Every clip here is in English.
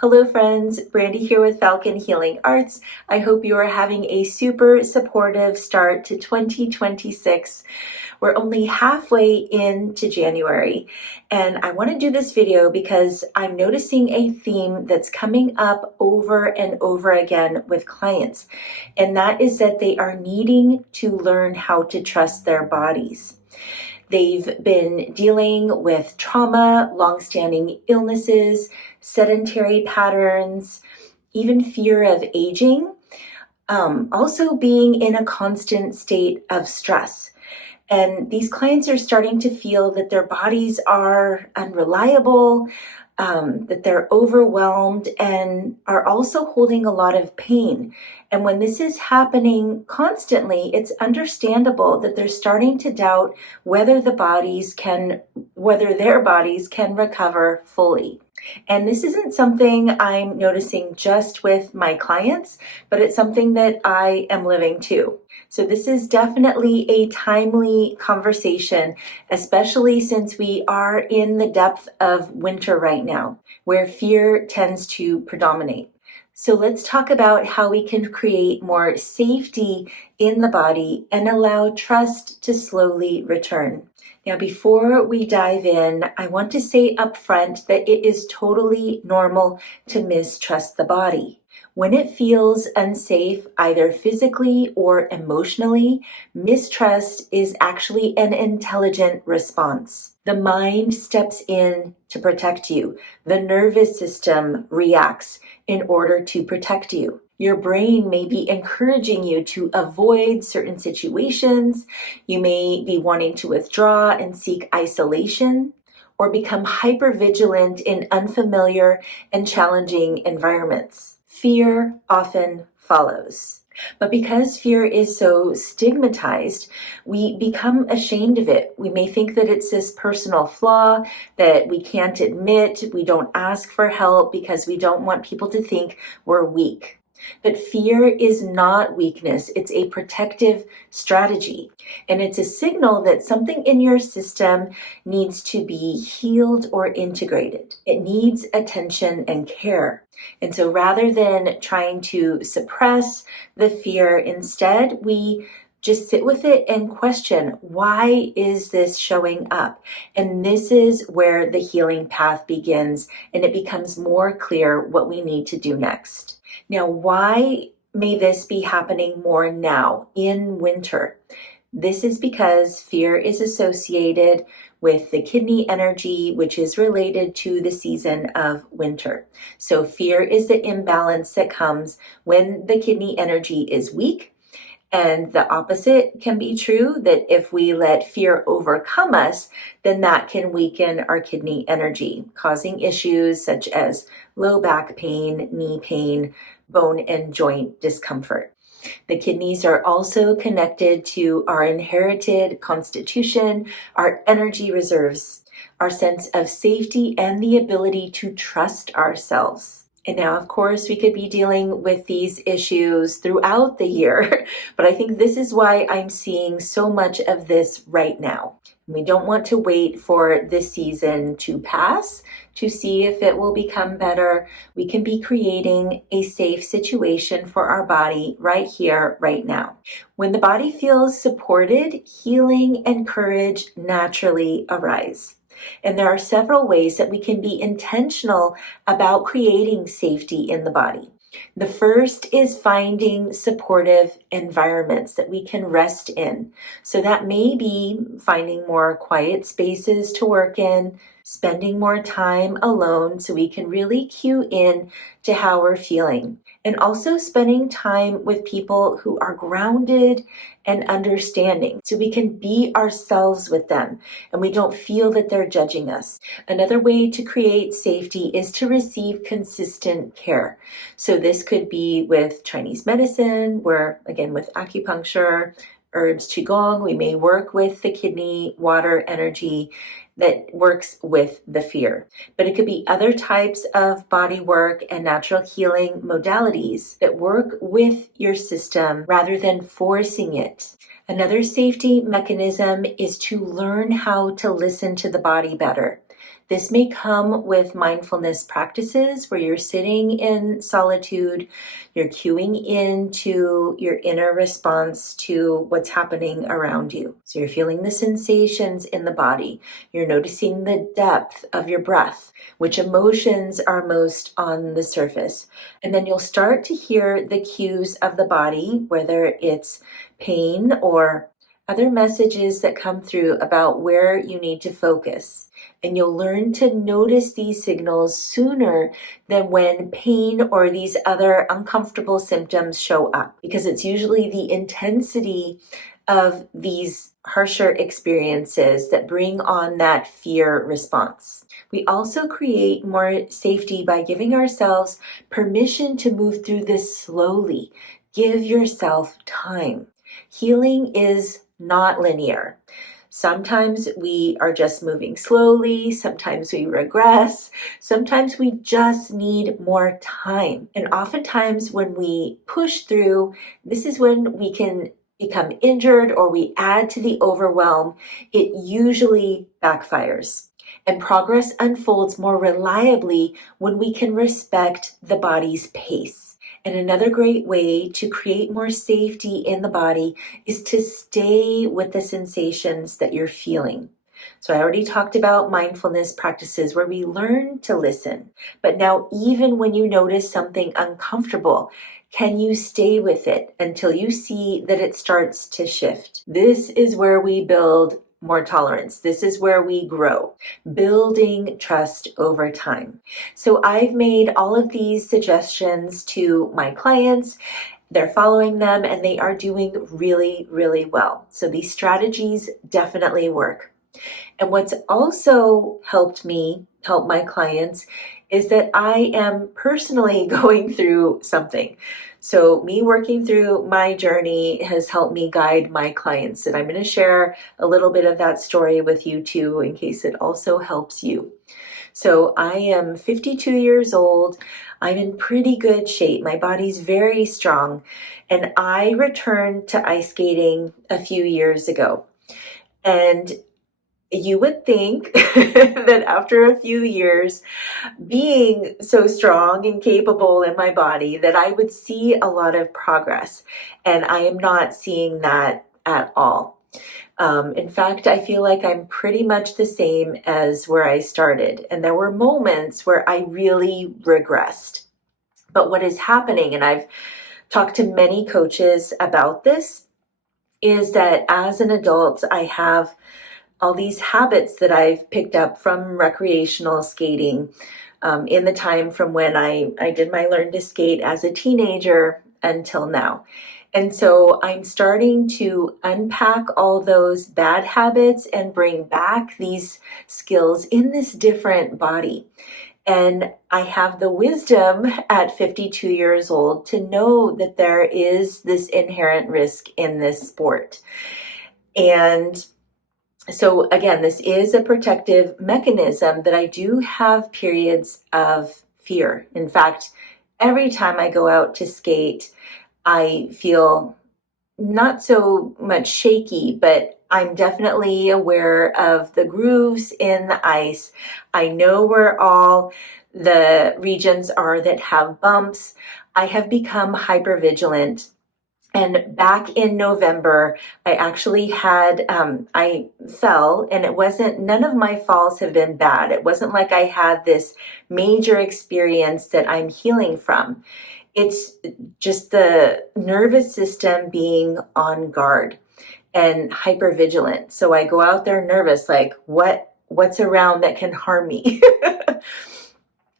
Hello friends, Brandy here with Falcon Healing Arts. I hope you are having a super supportive start to 2026. We're only halfway into January, and I want to do this video because I'm noticing a theme that's coming up over and over again with clients, and that is that they are needing to learn how to trust their bodies. They've been dealing with trauma, longstanding illnesses, sedentary patterns, even fear of aging, also being in a constant state of stress. And these clients are starting to feel that their bodies are unreliable, that they're overwhelmed, and are also holding a lot of pain. And when this is happening constantly, it's understandable that they're starting to doubt whether their bodies can recover fully. And this isn't something I'm noticing just with my clients, but it's something that I am living too. So this is definitely a timely conversation, especially since we are in the depth of winter right now, where fear tends to predominate. So let's talk about how we can create more safety in the body and allow trust to slowly return. Now, before we dive in, I want to say up front that it is totally normal to mistrust the body. When it feels unsafe, either physically or emotionally, mistrust is actually an intelligent response. The mind steps in to protect you. The nervous system reacts in order to protect you. Your brain may be encouraging you to avoid certain situations. You may be wanting to withdraw and seek isolation, or become hypervigilant in unfamiliar and challenging environments. Fear often follows. But because fear is so stigmatized, we become ashamed of it. We may think that it's this personal flaw that we can't admit. We don't ask for help because we don't want people to think we're weak. But fear is not weakness. It's a protective strategy. And it's a signal that something in your system needs to be healed or integrated. It needs attention and care. And so rather than trying to suppress the fear, instead, we just sit with it and question, why is this showing up? And this is where the healing path begins, and it becomes more clear what we need to do next. Now, why may this be happening more now in winter? This is because fear is associated with the kidney energy, which is related to the season of winter. So fear is the imbalance that comes when the kidney energy is weak. And the opposite can be true, that if we let fear overcome us, then that can weaken our kidney energy, causing issues such as low back pain, knee pain, bone and joint discomfort. The kidneys are also connected to our inherited constitution, our energy reserves, our sense of safety, and the ability to trust ourselves. And now, of course, we could be dealing with these issues throughout the year, but I think this is why I'm seeing so much of this right now. We don't want to wait for this season to pass to see if it will become better. We can be creating a safe situation for our body right here, right now. When the body feels supported, healing and courage naturally arise. And there are several ways that we can be intentional about creating safety in the body. The first is finding supportive environments that we can rest in. So that may be finding more quiet spaces to work in, spending more time alone so we can really cue in to how we're feeling. And also spending time with people who are grounded and understanding so we can be ourselves with them and we don't feel that they're judging us. Another way to create safety is to receive consistent care. So this could be with Chinese medicine, where again with acupuncture, herbs, qigong, we may work with the kidney water energy that works with the fear. But it could be other types of body work and natural healing modalities that work with your system rather than forcing it. Another safety mechanism is to learn how to listen to the body better. This may come with mindfulness practices where you're sitting in solitude, you're cueing into your inner response to what's happening around you. So you're feeling the sensations in the body, you're noticing the depth of your breath, which emotions are most on the surface. And then you'll start to hear the cues of the body, whether it's pain or other messages that come through about where you need to focus. And you'll learn to notice these signals sooner than when pain or these other uncomfortable symptoms show up, because it's usually the intensity of these harsher experiences that bring on that fear response. We also create more safety by giving ourselves permission to move through this slowly. Give yourself time. Healing is not linear. Sometimes we are just moving slowly, sometimes we regress, sometimes we just need more time. And oftentimes when we push through, this is when we can become injured or we add to the overwhelm. It usually backfires. And progress unfolds more reliably when we can respect the body's pace. And another great way to create more safety in the body is to stay with the sensations that you're feeling. So I already talked about mindfulness practices where we learn to listen. But now, even when you notice something uncomfortable, can you stay with it until you see that it starts to shift? This is where we build more tolerance. This is where we grow, building trust over time. So I've made all of these suggestions to my clients. They're following them and they are doing really, really well. So these strategies definitely work. And what's also helped me help my clients is that I am personally going through something. So me working through my journey has helped me guide my clients. And I'm going to share a little bit of that story with you too, in case it also helps you. So I am 52 years old. I'm in pretty good shape. My body's very strong. And I returned to ice skating a few years ago. And you would think that after a few years being so strong and capable in my body that I would see a lot of progress. And I am not seeing that at all. In fact, I feel like I'm pretty much the same as where I started. And there were moments where I really regressed. But what is happening, and I've talked to many coaches about this, is that as an adult, I have all these habits that I've picked up from recreational skating in the time from when I did my learn to skate as a teenager until now. And so I'm starting to unpack all those bad habits and bring back these skills in this different body. And I have the wisdom at 52 years old to know that there is this inherent risk in this sport. And so again, this is a protective mechanism that I do have periods of fear. In fact, every time I go out to skate, I feel not so much shaky, but I'm definitely aware of the grooves in the ice. I know where all the regions are that have bumps. I have become hypervigilant. And back in November, I actually had, I fell, and none of my falls have been bad. It wasn't like I had this major experience that I'm healing from. It's just the nervous system being on guard and hypervigilant. So I go out there nervous, like what's around that can harm me?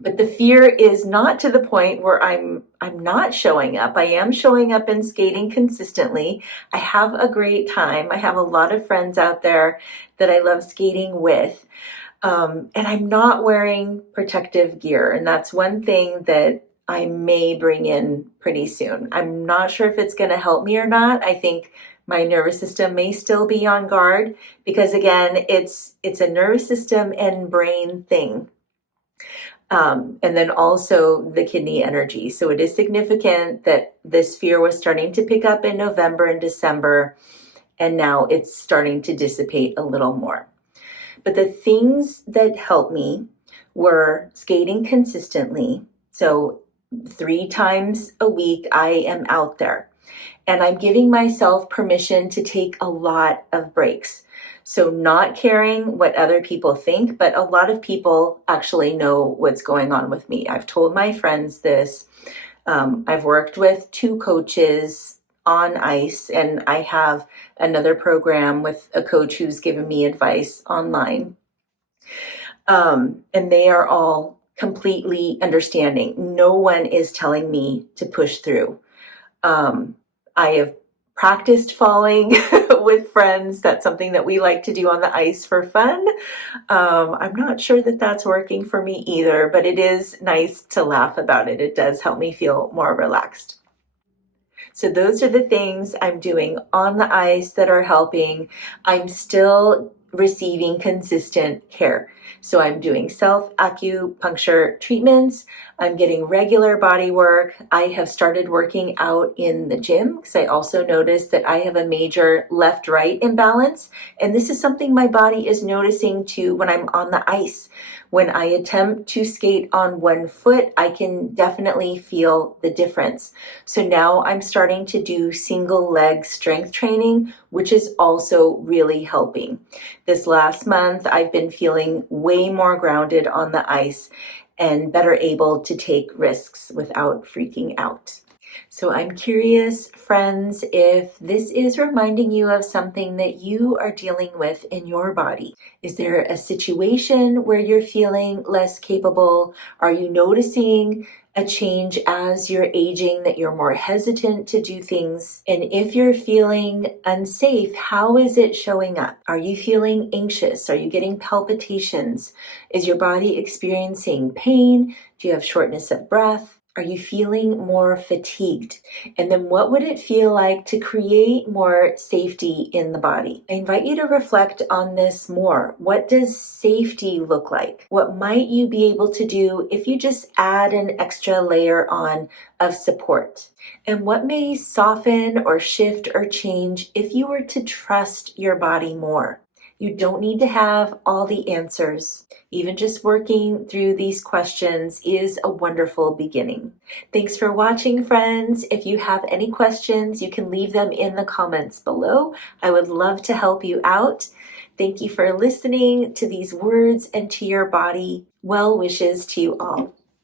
But the fear is not to the point where I'm not showing up. I am showing up and skating consistently. I have a great time. I have a lot of friends out there that I love skating with. And I'm not wearing protective gear. And that's one thing that I may bring in pretty soon. I'm not sure if it's going to help me or not. I think my nervous system may still be on guard because, again, it's a nervous system and brain thing. And then also the kidney energy. So it is significant that this fear was starting to pick up in November and December, and now it's starting to dissipate a little more. But the things that helped me were skating consistently. So 3 times a week, I am out there. And I'm giving myself permission to take a lot of breaks. So, not caring what other people think, but a lot of people actually know what's going on with me. I've told my friends this. I've worked with 2 coaches on ice, and I have another program with a coach who's given me advice online. And they are all completely understanding. No one is telling me to push through. I have practiced falling with friends. That's something that we like to do on the ice for fun. I'm not sure that that's working for me either, but it is nice to laugh about it. It does help me feel more relaxed. So those are the things I'm doing on the ice that are helping. I'm still receiving consistent care. So I'm doing self-acupuncture treatments. I'm getting regular body work. I have started working out in the gym because I also noticed that I have a major left-right imbalance. And this is something my body is noticing too when I'm on the ice. When I attempt to skate on one foot, I can definitely feel the difference. So now I'm starting to do single leg strength training, which is also really helping. This last month, I've been feeling way more grounded on the ice and better able to take risks without freaking out. So I'm curious, friends, if this is reminding you of something that you are dealing with in your body. Is there a situation where you're feeling less capable? Are you noticing a change as you're aging, that you're more hesitant to do things? And if you're feeling unsafe, how is it showing up? Are you feeling anxious? Are you getting palpitations? Is your body experiencing pain? Do you have shortness of breath? Are you feeling more fatigued? And then what would it feel like to create more safety in the body? I invite you to reflect on this more. What does safety look like? What might you be able to do if you just add an extra layer on of support? And what may soften or shift or change if you were to trust your body more? You don't need to have all the answers. Even just working through these questions is a wonderful beginning. Thanks for watching, friends. If you have any questions, you can leave them in the comments below. I would love to help you out. Thank you for listening to these words and to your body. Well wishes to you all.